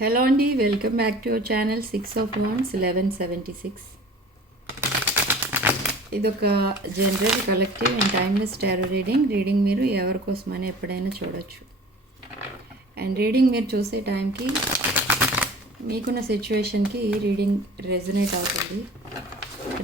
Hello అండి welcome back to your channel six of wands eleven seventy six ఇది ఒక general collective and timeless tarot reading reading మీరు ఎవరి కోసమైనా ఎప్పుడైనా చూడొచ్చు. అండ్ రీడింగ్ మీరు చూసే టైంకి మీకున్న సిచ్యువేషన్కి రీడింగ్ రెజనేట్ అవుతుంది.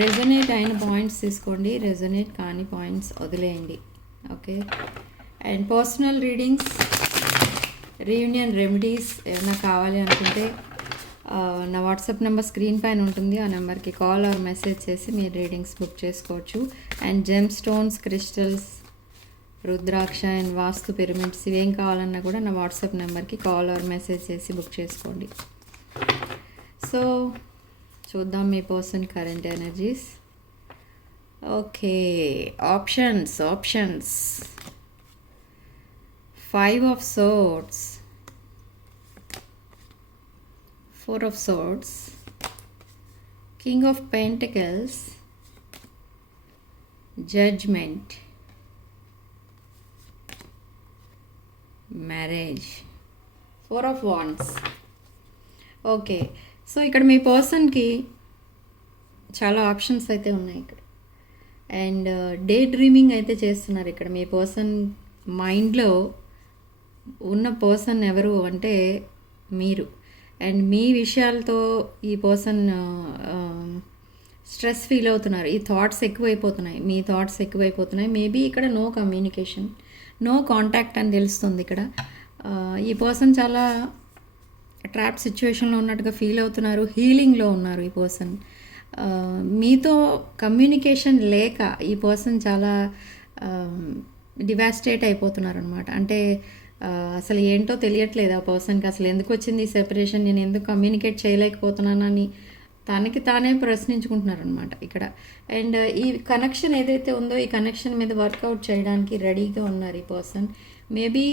రెజనేట్ అయిన పాయింట్స్ తీసుకోండి రెజనేట్ కాని పాయింట్స్ వదిలేయండి. Okay and personal readings reunion remedies ఏమైనా కావాలి అనుకుంటే నా వాట్సాప్ నెంబర్ స్క్రీన్ పైన ఉంటుంది. ఆ నెంబర్కి కాల్ ఆర్ మెసేజ్ చేసి మీరు రీడింగ్స్ బుక్ చేసుకోవచ్చు. And gemstones crystals rudraksha and vastu pyramids ఇవేం కావాలన్నా కూడా నా వాట్సాప్ నెంబర్కి కాల్ ఆర్ మెసేజ్ చేసి బుక్ చేసుకోండి. సో చూద్దాం మీ person current energies. Okay options options. Five of swords four of swords. King of pentacles judgement marriage four of wands okay so ఇక్కడ మీ పర్సన్కి చాలా ఆప్షన్స్ అయితే ఉన్నాయి ఇక్కడ. అండ్ డే డ్రీమింగ్ అయితే చేస్తున్నారు ఇక్కడ. మీ పర్సన్ మైండ్లో ఉన్న పర్సన్ ఎవరు అంటే మీరు. అండ్ మీ విషయాలతో ఈ పర్సన్ స్ట్రెస్ ఫీల్ అవుతున్నారు. ఈ థాట్స్ ఎక్కువైపోతున్నాయి. మీ థాట్స్ ఎక్కువైపోతున్నాయి. మేబీ ఇక్కడ నో కమ్యూనికేషన్ నో కాంటాక్ట్ అని తెలుస్తుంది ఇక్కడ. ఈ పర్సన్ చాలా ట్రాప్ సిచ్యువేషన్లో ఉన్నట్టుగా ఫీల్ అవుతున్నారు. హీలింగ్లో ఉన్నారు ఈ పర్సన్ మీతో కమ్యూనికేషన్ లేక ఈ పర్సన్ చాలా డివాస్టేట్ అయిపోతున్నారు అనమాట అంటే అసలు ఏంటో తెలియట్లేదు ఆ పర్సన్కి అసలు ఎందుకు వచ్చింది ఈ సెపరేషన్ నేను ఎందుకు కమ్యూనికేట్ చేయలేకపోతున్నానని తనకి తానే ప్రశ్నించుకుంటున్నారనమాట ఇక్కడ. అండ్ uh, ఈ కనెక్షన్ ఏదైతే ఉందో ఈ కనెక్షన్ మీద వర్కౌట్ చేయడానికి రెడీగా ఉన్నారు ఈ పర్సన్ మేబీ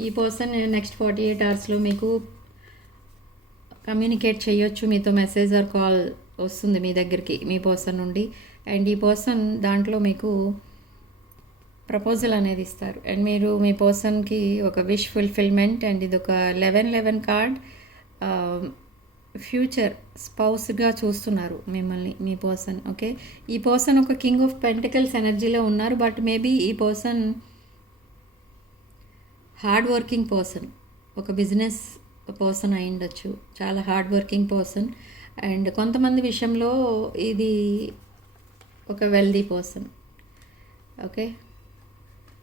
ఈ పర్సన్ నెక్స్ట్ ఫార్టీ ఎయిట్ అవర్స్లో మీకు కమ్యూనికేట్ చేయొచ్చు మీతో మెసేజ్ ఆర్ కాల్ వస్తుంది మీ దగ్గరికి మీ పర్సన్ నుండి. అండ్ ఈ పర్సన్ దాంట్లో మీకు ప్రపోజల్ అనేది ఇస్తారు. అండ్ మీరు మీ పర్సన్కి ఒక విష్ ఫుల్ఫిల్మెంట్ అండ్ ఇది ఒక లెవెన్ లెవెన్ కార్డ్ ఫ్యూచర్ స్పౌస్గా చూస్తున్నారు మిమ్మల్ని మీ పర్సన్ ఓకే? ఈ పర్సన్ ఒక కింగ్ ఆఫ్ పెంటికల్స్ ఎనర్జీలో ఉన్నారు బట్ మేబీ ఈ పర్సన్ హార్డ్ వర్కింగ్ పర్సన్ ఒక బిజినెస్ పర్సన్ అయి ఉండొచ్చు చాలా హార్డ్ వర్కింగ్ పర్సన్. అండ్ కొంతమంది విషయంలో ఇది ఒక వెల్దీ పర్సన్ ఓకే?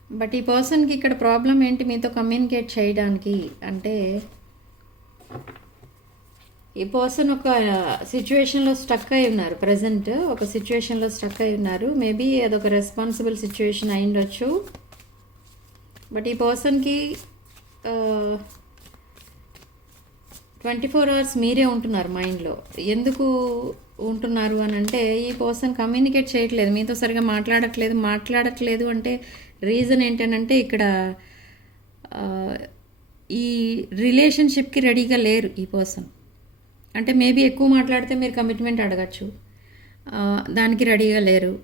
బట్ ఈ పర్సన్కి ఇక్కడ ప్రాబ్లం ఏంటి మీతో కమ్యూనికేట్ చేయడానికి అంటే ఈ పర్సన్ ఒక సిచ్యువేషన్లో స్టక్ అయి ఉన్నారు ప్రజెంట్ ఒక సిచ్యువేషన్లో స్టక్ అయి ఉన్నారు. మేబీ అదొక రెస్పాన్సిబుల్ సిచ్యువేషన్ అయి ఉండొచ్చు. బట్ ఈ పర్సన్కి ట్వంటీ ఫోర్ అవర్స్ మీరే ఉంటున్నారు మైండ్లో. ఎందుకు ఉంటున్నారు అని అంటే ఈ పర్సన్ కమ్యూనికేట్ చేయట్లేదు. మీతో సరిగా మాట్లాడట్లేదు మాట్లాడట్లేదు అంటే రీజన్ ఏంటంటే ఇక్కడ ఈ రిలేషన్షిప్కి రెడీగా లేరు ఈ పర్సన్. అంటే మేబీ ఎక్కువ మాట్లాడితే మీరు కమిట్మెంట్ అడగచ్చు. దానికి రెడీగా లేరు.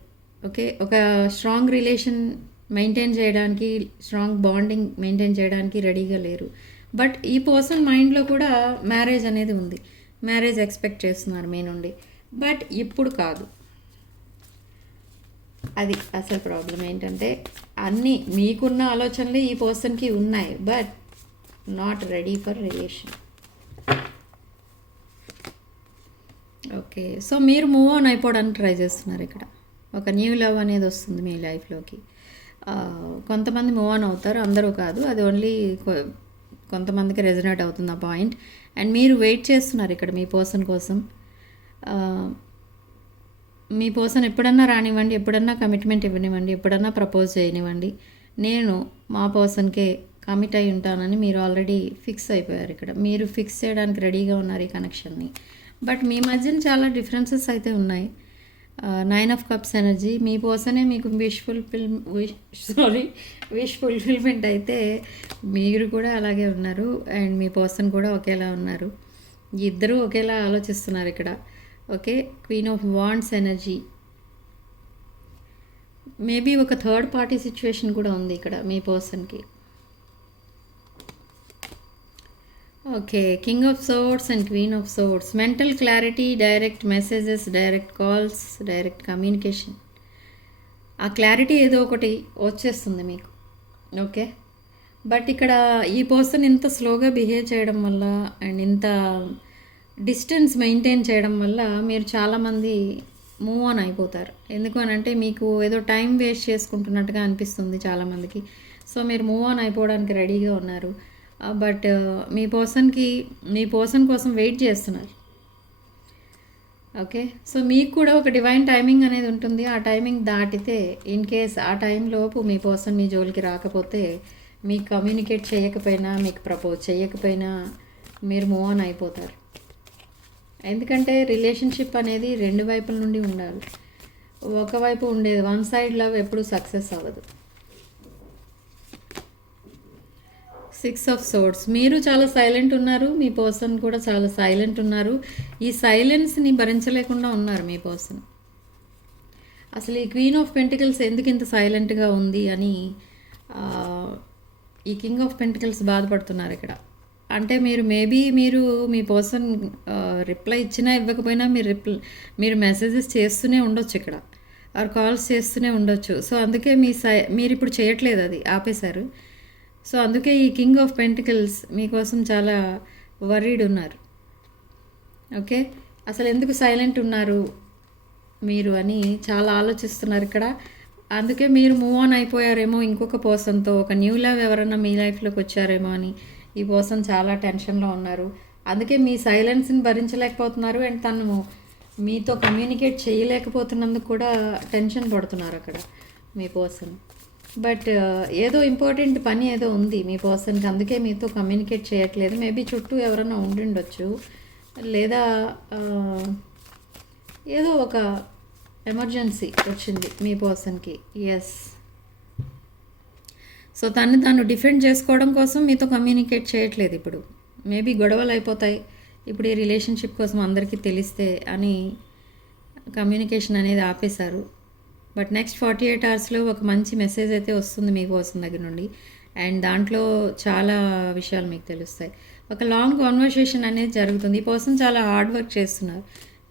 ఓకే? ఒక స్ట్రాంగ్ రిలేషన్ మెయింటైన్ చేయడానికి స్ట్రాంగ్ బాండింగ్ మెయింటైన్ చేయడానికి రెడీగా లేరు. బట్ ఈ పర్సన్ మైండ్లో కూడా మ్యారేజ్ అనేది ఉంది. మ్యారేజ్ ఎక్స్పెక్ట్ చేస్తున్నారు మీ నుండి. బట్ ఇప్పుడు కాదు. అది అసలు ప్రాబ్లం ఏంటంటే అన్నీ మీకున్న ఆలోచనలు ఈ పర్సన్కి ఉన్నాయి but not ready for relation. Okay so మీరు మూవ్ ఆన్ అయిపోవడానికి ట్రై చేస్తున్నారు ఇక్కడ. ఒక న్యూ లవ్ అనేది వస్తుంది మీ లైఫ్లోకి. కొంతమంది మూవ్ ఆన్ అవుతారు అందరూ కాదు. అది ఓన్లీ కొంతమందికి రెజనేట్ అవుతుంది ఆ పాయింట్. అండ్ మీరు వెయిట్ చేస్తున్నారు ఇక్కడ మీ పర్సన్ కోసం. మీ పర్సన్ ఎప్పుడన్నా రానివ్వండి ఎప్పుడన్నా కమిట్మెంట్ ఇవ్వనివ్వండి ఎప్పుడన్నా ప్రపోజ్ చేయనివ్వండి నేను మా పర్సన్కే కమిట్ అయి ఉంటానని మీరు ఆల్రెడీ ఫిక్స్ అయిపోయారు ఇక్కడ. మీరు ఫిక్స్ చేయడానికి రెడీగా ఉన్నారు ఈ కనెక్షన్ని బట్ మీ మధ్యన చాలా డిఫరెన్సెస్ అయితే ఉన్నాయి. నైన్ ఆఫ్ కప్స్ ఎనర్జీ మీ పోసనే మీకు wish fulfil wish sorry wish fulfilment అయితే మీరు కూడా అలాగే ఉన్నారు. అండ్ మీ పర్సన్ కూడా ఒకేలా ఉన్నారు. ఇద్దరూ ఒకేలా ఆలోచిస్తున్నారు ఇక్కడ. Okay queen of wands energy maybe ఒక థర్డ్ పార్టీ సిచ్యువేషన్ కూడా ఉంది ఇక్కడ మీ పర్సన్కి okay king of swords and queen of swords mental clarity direct messages direct calls direct communication ఆ క్లారిటీ ఏదో ఒకటి వచ్చేస్తుంది మీకు. ఓకే? బట్ ఇక్కడ ఈ పర్సన్ ఇంత స్లోగా బిహేవ్ చేయడం వల్ల అండ్ ఇంత డిస్టెన్స్ మెయింటైన్ చేయడం వల్ల మీరు చాలామంది మూవ్ ఆన్ అయిపోతారు. ఎందుకు అని అంటే మీకు ఏదో టైం వేస్ట్ చేసుకుంటున్నట్టుగా అనిపిస్తుంది చాలామందికి. సో మీరు మూవ్ ఆన్ అయిపోవడానికి రెడీగా ఉన్నారు. బట్ మీ పర్సన్కి మీ పర్సన్ కోసం వెయిట్ చేస్తున్నారు. ఓకే? సో మీకు కూడా ఒక డివైన్ టైమింగ్ అనేది ఉంటుంది. ఆ టైమింగ్ దాటితే ఇన్ కేస్ ఆ టైంలోపు మీ పర్సన్ మీ జోలికి రాకపోతే మీకు కమ్యూనికేట్ చేయకపోయినా మీకు ప్రపోజ్ చేయకపోయినా మీరు మూవ్ ఆన్ అయిపోతారు. ఎందుకంటే రిలేషన్షిప్ అనేది రెండు వైపుల నుండి ఉండాలి. ఒకవైపు ఉండేది వన్ సైడ్ లవ్ ఎప్పుడు సక్సెస్ అవ్వదు. సిక్స్ ఆఫ్ సోర్స్ మీరు చాలా సైలెంట్ ఉన్నారు మీ పర్సన్ కూడా చాలా సైలెంట్ ఉన్నారు. ఈ సైలెన్స్ని భరించలేకుండా ఉన్నారు మీ పర్సన్ అసలు ఈ క్వీన్ ఆఫ్ పెంటికల్స్ ఎందుకు ఇంత సైలెంట్గా ఉంది అని ఈ కింగ్ ఆఫ్ పెంటికల్స్ బాధపడుతున్నారు ఇక్కడ. అంటే మీరు మేబీ మీరు మీ పర్సన్ రిప్లై ఇచ్చినా ఇవ్వకపోయినా మీరు రిప్లై మీరు మెసేజెస్ చేస్తూనే ఉండొచ్చు ఇక్కడ. ఆర్ కాల్స్ చేస్తూనే ఉండొచ్చు. సో అందుకే మీ సై మీరు ఇప్పుడు చేయట్లేదు అది ఆపేశారు. సో అందుకే ఈ కింగ్ ఆఫ్ పెంటికల్స్ మీకోసం చాలా వరీడ్ ఉన్నారు. ఓకే అసలు ఎందుకు సైలెంట్ ఉన్నారు మీరు అని చాలా ఆలోచిస్తున్నారు ఇక్కడ. అందుకే మీరు మూవ్ ఆన్ అయిపోయారేమో ఇంకొక పర్సన్తో ఒక న్యూ లవ్ ఎవరన్నా మీ లైఫ్లోకి వచ్చారేమో అని. ఈ పర్సన్ చాలా టెన్షన్లో ఉన్నారు. అందుకే మీ సైలెన్స్ని భరించలేకపోతున్నారు అండ్ తను మీతో కమ్యూనికేట్ చేయలేకపోతున్నందుకు కూడా టెన్షన్ పడుతున్నారు అక్కడ మీ పర్సన్. బట్ ఏదో ఇంపార్టెంట్ పని ఏదో ఉంది మీ పర్సన్కి అందుకే మీతో కమ్యూనికేట్ చేయట్లేదు. మేబీ చుట్టూ ఎవరైనా ఉండిండొచ్చు. లేదా ఏదో ఒక ఎమర్జెన్సీ వచ్చింది మీ పర్సన్కి. ఎస్ సో తను తాను డిఫెండ్ చేసుకోవడం కోసం మీతో కమ్యూనికేట్ చేయట్లేదు ఇప్పుడు. మేబీ గొడవలు అయిపోతాయి. ఇప్పుడు ఈ రిలేషన్షిప్ కోసం అందరికీ తెలిస్తే అని కమ్యూనికేషన్ అనేది ఆపేశారు. బట్ నెక్స్ట్ ఫార్టీ ఎయిట్ అవర్స్లో ఒక మంచి మెసేజ్ అయితే వస్తుంది మీకోసం దగ్గర నుండి. అండ్ దాంట్లో చాలా విషయాలు మీకు తెలుస్తాయి. ఒక లాంగ్ కాన్వర్సేషన్ అనేది జరుగుతుంది. ఈ పర్సన్ చాలా హార్డ్ వర్క్ చేస్తున్నారు.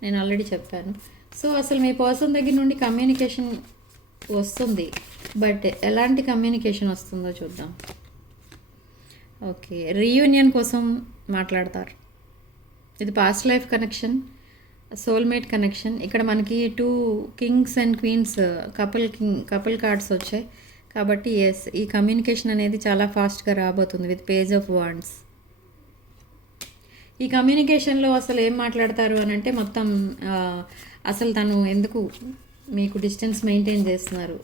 నేను ఆల్రెడీ చెప్పాను. సో అసలు మీ పర్సన్ దగ్గర నుండి కమ్యూనికేషన్ వస్తుంది. బట్ ఎలాంటి కమ్యూనికేషన్ వస్తుందో చూద్దాం. ఓకే రీయూనియన్ కోసం మాట్లాడతారు. ఇది past life connection soulmate connection ఇక్కడ మనకి two kings and queens couple king couple cards వచ్చాయి. కాబట్టి ఎస్ ఈ కమ్యూనికేషన్ అనేది చాలా ఫాస్ట్గా రాబోతుంది విత్ పేజ్ ఆఫ్ వాండ్స్ ఈ కమ్యూనికేషన్లో అసలు ఏం మాట్లాడతారు అని అంటే మొత్తం అసలు తను ఎందుకు మీకు డిస్టెన్స్ మెయింటైన్ చేస్తున్నారు.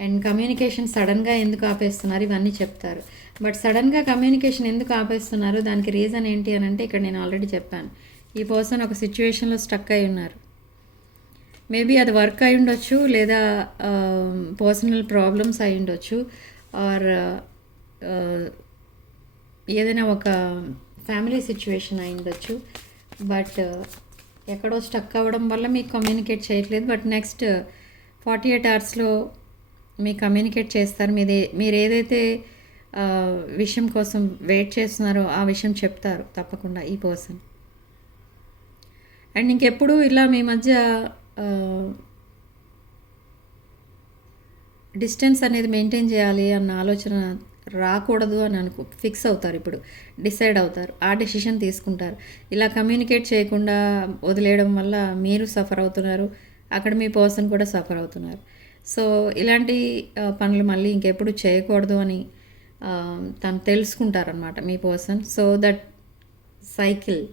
అండ్ కమ్యూనికేషన్ సడన్గా ఎందుకు ఆపేస్తున్నారు? ఇవన్నీ చెప్తారు. బట్ సడన్గా కమ్యూనికేషన్ ఎందుకు ఆపేస్తున్నారు? దానికి రీజన్ ఏంటి అని అంటే ఇక్కడ నేను ఆల్రెడీ చెప్పాను. ఈ పర్సన్ ఒక సిచ్యువేషన్లో స్టక్ అయి ఉన్నారు. మేబీ అది వర్క్ అయి ఉండొచ్చు లేదా పర్సనల్ ప్రాబ్లమ్స్ అయి ఉండొచ్చు ఆర్ ఏదైనా ఒక ఫ్యామిలీ సిచ్యువేషన్ అయి ఉండొచ్చు. బట్ ఎక్కడో స్టక్ అవ్వడం వల్ల మీకు కమ్యూనికేట్ చేయట్లేదు. బట్ నెక్స్ట్ ఫార్టీ ఎయిట్ అవర్స్లో మీకు కమ్యూనికేట్ చేస్తారు. మీదే మీరు ఏదైతే uh, విషయం కోసం వెయిట్ చేస్తున్నారో ఆ విషయం చెప్తారు తప్పకుండా ఈ పర్సన్ అండ్ ఇంకెప్పుడు ఇలా మీ మధ్య uh, డిస్టెన్స్ అనేది మెయింటైన్ చేయాలి అన్న ఆలోచన రాకూడదు అని అనుకు ఫిక్స్ అవుతారు ఇప్పుడు. డిసైడ్ అవుతారు. ఆ డెసిషన్ తీసుకుంటారు. ఇలా కమ్యూనికేట్ చేయకుండా వదిలేయడం వల్ల మీరు సఫర్ అవుతున్నారు. అక్కడ మీ పర్సన్ కూడా సఫర్ అవుతున్నారు. సో ఇలాంటి పనులు మళ్ళీ ఇంకెప్పుడు చేయకూడదు అని తను తెలుసుకుంటారనమాట మీ person so that cycle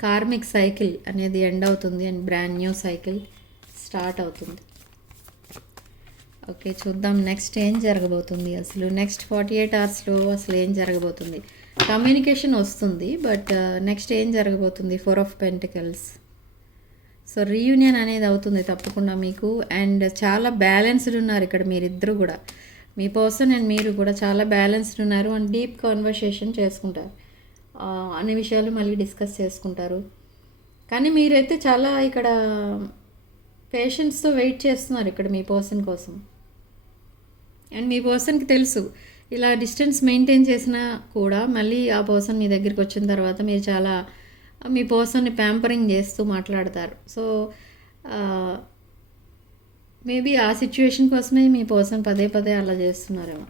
karmic cycle అనేది ఎండ్ అవుతుంది and brand new cycle start అవుతుంది. ఓకే చూద్దాం నెక్స్ట్ ఏం జరగబోతుంది అసలు. నెక్స్ట్ ఫార్టీ ఎయిట్ అవర్స్లో అసలు ఏం జరగబోతుంది? కమ్యూనికేషన్ వస్తుంది బట్ నెక్స్ట్ uh, ఏం జరగబోతుంది? Four of pentacles so reunion అనేది అవుతుంది తప్పకుండా మీకు. అండ్ చాలా బ్యాలెన్స్డ్ ఉన్నారు ఇక్కడ మీరిద్దరు కూడా. మీ పర్సన్ అండ్ మీరు కూడా చాలా బ్యాలెన్స్డ్ ఉన్నారు అండ్ డీప్ కాన్వర్సేషన్ చేసుకుంటారు. Uh, అన్ని విషయాలు మళ్ళీ డిస్కస్ చేసుకుంటారు. కానీ మీరైతే చాలా ఇక్కడ um, పేషెన్స్తో వెయిట్ చేస్తున్నారు ఇక్కడ మీ పర్సన్ కోసం. అండ్ మీ పర్సన్కి తెలుసు. ఇలా డిస్టెన్స్ మెయింటైన్ చేసినా కూడా మళ్ళీ ఆ పర్సన్ మీ దగ్గరికి వచ్చిన తర్వాత మీరు చాలా మీ పర్సన్ని ప్యాంపరింగ్ చేస్తూ మాట్లాడతారు. సో మేబీ ఆ సిచ్యువేషన్ కోసమే మీ పర్సన్ పదే పదే అలా చేస్తున్నారేమో.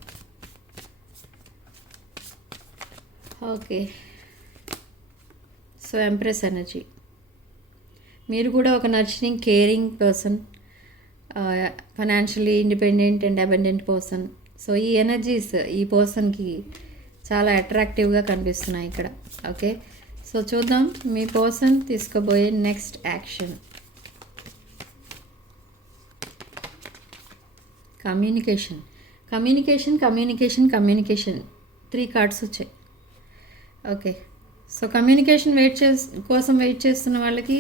ఓకే సో ఎంప్రెస్ ఎనర్జీ మీరు కూడా ఒక nurturing caring person financially independent and abundant person so ఈ ఎనర్జీస్ ఈ పర్సన్కి చాలా అట్రాక్టివ్గా కనిపిస్తున్నాయి ఇక్కడ. ఓకే సో చూద్దాం మీ person తీసుకోబోయే next action communication communication communication communication three cards వచ్చాయి. ఓకే సో కమ్యూనికేషన్ వెయిట్ చేస్ కోసం వెయిట్ చేస్తున్న వాళ్ళకి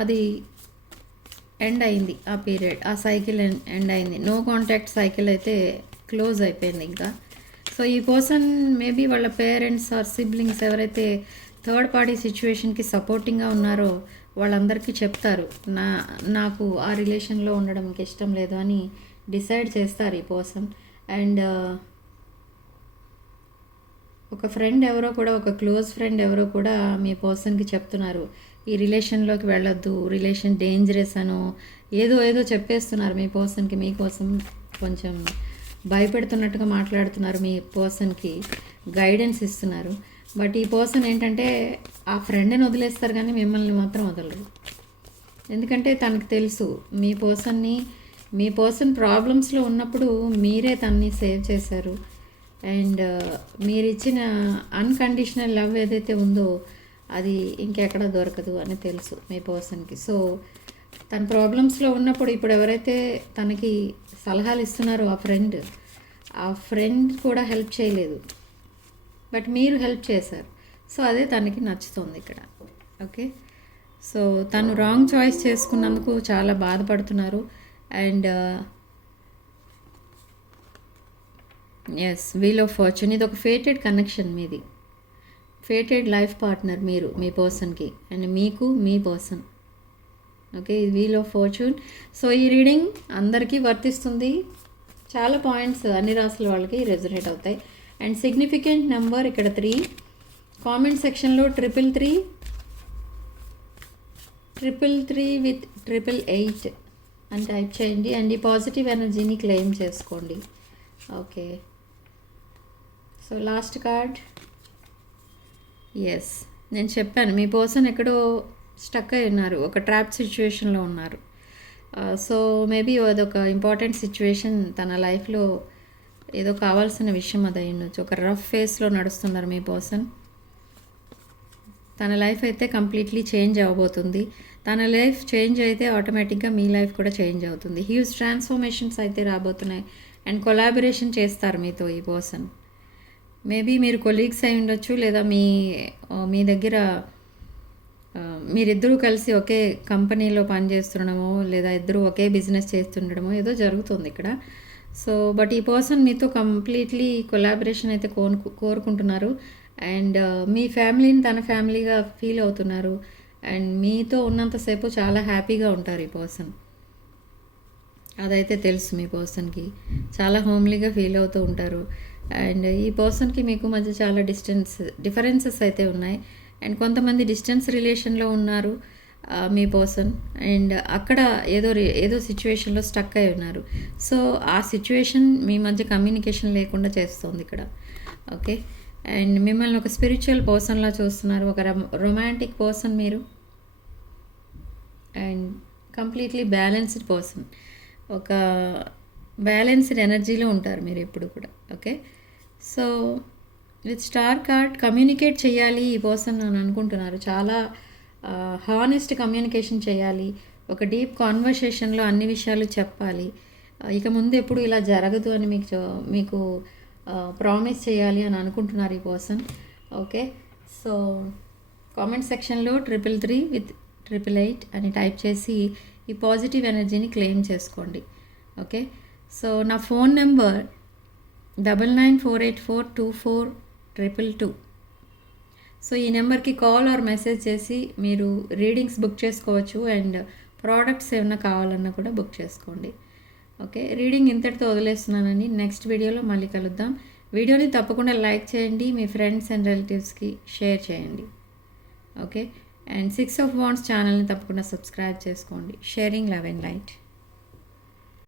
అది ఎండ్ అయింది ఆ పీరియడ్. ఆ సైకిల్ ఎండ్ అయింది. నో కాంటాక్ట్ సైకిల్ అయితే క్లోజ్ అయిపోయింది ఇంకా. సో ఈ పర్సన్ మేబీ వాళ్ళ పేరెంట్స్ ఆర్ సిబ్లింగ్స్ ఎవరైతే థర్డ్ పార్టీ సిచ్యువేషన్కి సపోర్టింగ్గా ఉన్నారో వాళ్ళందరికీ చెప్తారు నా నాకు ఆ రిలేషన్లో ఉండడం ఇష్టం లేదు అని డిసైడ్ చేస్తారు ఈ పర్సన్. అండ్ ఒక ఫ్రెండ్ ఎవరో కూడా ఒక క్లోజ్ ఫ్రెండ్ ఎవరో కూడా మీ పర్సన్కి చెప్తున్నారు ఈ రిలేషన్లోకి వెళ్ళొద్దు రిలేషన్ డేంజరస్ అనో ఏదో ఏదో చెప్పేస్తున్నారు మీ పర్సన్కి మీకోసం కొంచెం భయపెడుతున్నట్టుగా మాట్లాడుతున్నారు మీ పర్సన్కి గైడెన్స్ ఇస్తున్నారు. బట్ ఈ పర్సన్ ఏంటంటే ఆ ఫ్రెండ్ని వదిలేస్తారు కానీ మిమ్మల్ని మాత్రం వదలరు. ఎందుకంటే తనకు తెలుసు మీ పర్సన్ని మీ పర్సన్ ప్రాబ్లమ్స్లో ఉన్నప్పుడు మీరే తనని సేవ్ చేశారు. అండ్ మీరు ఇచ్చిన అన్కండిషనల్ లవ్ ఏదైతే ఉందో అది ఇంకెక్కడ దొరకదు అని తెలుసు మీ పర్సన్కి. సో తన ప్రాబ్లమ్స్లో ఉన్నప్పుడు ఇప్పుడు ఎవరైతే తనకి సలహాలు ఇస్తున్నారో ఆ ఫ్రెండ్ ఆ ఫ్రెండ్ కూడా హెల్ప్ చేయలేదు. బట్ మీరు హెల్ప్ చేశారు. సో అదే తనకి నచ్చుతుంది ఇక్కడ. ఓకే? సో తను రాంగ్ చాయిస్ చేసుకున్నందుకు చాలా బాధపడుతున్నారు. And as wheel of fortune ఇది ఒక ఫేటెడ్ కనెక్షన్ మీది. ఫేటెడ్ లైఫ్ పార్ట్నర్ మీరు మీ పర్సన్కి అండ్ మీకు మీ పర్సన్ ఓకే ఇది వీల్ ఆఫ్ ఫార్చ్యూన్ సో ఈ రీడింగ్ అందరికీ వర్తిస్తుంది. చాలా పాయింట్స్ అన్ని రాసుల వాళ్ళకి రెజనేట్ అవుతాయి. అండ్ సిగ్నిఫికెంట్ నెంబర్ ఇక్కడ త్రీ కామెంట్ సెక్షన్లో triple three triple three with triple eight అని టైప్ చేయండి. అండ్ ఈ పాజిటివ్ ఎనర్జీని క్లెయిమ్ చేసుకోండి. Okay so last card as నేను చెప్పాను మీ పర్సన్ ఎక్కడో స్టక్ అయి ఉన్నారు ఒక ట్రాప్ సిచ్యువేషన్లో ఉన్నారు. సో మేబీ అదొక ఇంపార్టెంట్ సిచ్యువేషన్ తన లైఫ్లో ఏదో కావాల్సిన విషయం అది అయ్యుండొచ్చు ఒక రఫ్ ఫేస్లో నడుస్తున్నారు మీ పర్సన్. తన లైఫ్ అయితే కంప్లీట్లీ చేంజ్ అవ్వబోతుంది. తన లైఫ్ చేంజ్ అయితే ఆటోమేటిక్గా మీ లైఫ్ కూడా చేంజ్ అవుతుంది. హ్యూజ్ ట్రాన్స్ఫర్మేషన్స్ అయితే రాబోతున్నాయి. అండ్ కొలాబరేషన్ చేస్తారు మీతో ఈ పర్సన్. మేబీ మీరు కొలీగ్స్ అయి ఉండొచ్చు లేదా మీ మీ దగ్గర మీరిద్దరూ కలిసి ఒకే కంపెనీలో పనిచేస్తుండడమో లేదా ఇద్దరు ఒకే బిజినెస్ చేస్తుండడమో ఏదో జరుగుతుంది ఇక్కడ. సో బట్ ఈ పర్సన్ మీతో కంప్లీట్లీ కొలాబరేషన్ అయితే కోరుకు కోరుకుంటున్నారు. అండ్ మీ ఫ్యామిలీని తన ఫ్యామిలీగా ఫీల్ అవుతున్నారు. అండ్ మీతో ఉన్నంతసేపు చాలా హ్యాపీగా ఉంటారు ఈ పర్సన్. అదైతే తెలుసు మీ పర్సన్కి. చాలా హోమ్లీగా ఫీల్ అవుతూ ఉంటారు. అండ్ ఈ పర్సన్కి మీకు మధ్య చాలా డిస్టెన్స్ డిఫరెన్సెస్ అయితే ఉన్నాయి. అండ్ కొంతమంది డిస్టెన్స్ రిలేషన్లో ఉన్నారు మీ పర్సన్. అండ్ అక్కడ ఏదో ఏదో సిచ్యువేషన్లో స్టక్ అయి ఉన్నారు. సో ఆ సిచ్యువేషన్ మీ మధ్య కమ్యూనికేషన్ లేకుండా చేస్తుంది ఇక్కడ. ఓకే? అండ్ మిమ్మల్ని ఒక స్పిరిచువల్ పర్సన్లా చూస్తున్నారు. ఒక రొమాంటిక్ పర్సన్ మీరు. And completely balanced person. ఒక బ్యాలెన్స్డ్ ఎనర్జీలో ఉంటారు మీరు ఎప్పుడు కూడా okay? So with star card communicate చేయాలి ఈ పర్సన్ అని అనుకుంటున్నారు. చాలా హానెస్ట్ కమ్యూనికేషన్ చేయాలి. ఒక డీప్ కాన్వర్సేషన్లో అన్ని విషయాలు చెప్పాలి. ఇక ముందు ఎప్పుడు ఇలా జరగదు అని మీకు మీకు ప్రామిస్ చేయాలి అని అనుకుంటున్నారు ఈ పర్సన్ ఓకే? సో కామెంట్ సెక్షన్లో triple three with triple eight అని టైప్ చేసి ఈ పాజిటివ్ ఎనర్జీని క్లెయిమ్ చేసుకోండి ఓకే? సో నా phone number double nine four eight four two four triple two. So ఈ నెంబర్కి కాల్ ఆర్ మెసేజ్ చేసి మీరు రీడింగ్స్ బుక్ చేసుకోవచ్చు అండ్ ప్రోడక్ట్స్ ఏమైనా కావాలన్నా కూడా బుక్ చేసుకోండి. ఓకే రీడింగ్ ఇంతటితో వదిలేస్తున్నానండి. నెక్స్ట్ వీడియోలో మళ్ళీ కలుద్దాం. వీడియోని తప్పకుండా లైక్ చేయండి మీ ఫ్రెండ్స్ అండ్ రిలేటివ్స్కి షేర్ చేయండి. Okay and six of wands ఛానల్ని తప్పకుండా సబ్స్క్రైబ్ చేసుకోండి. Sharing love and light.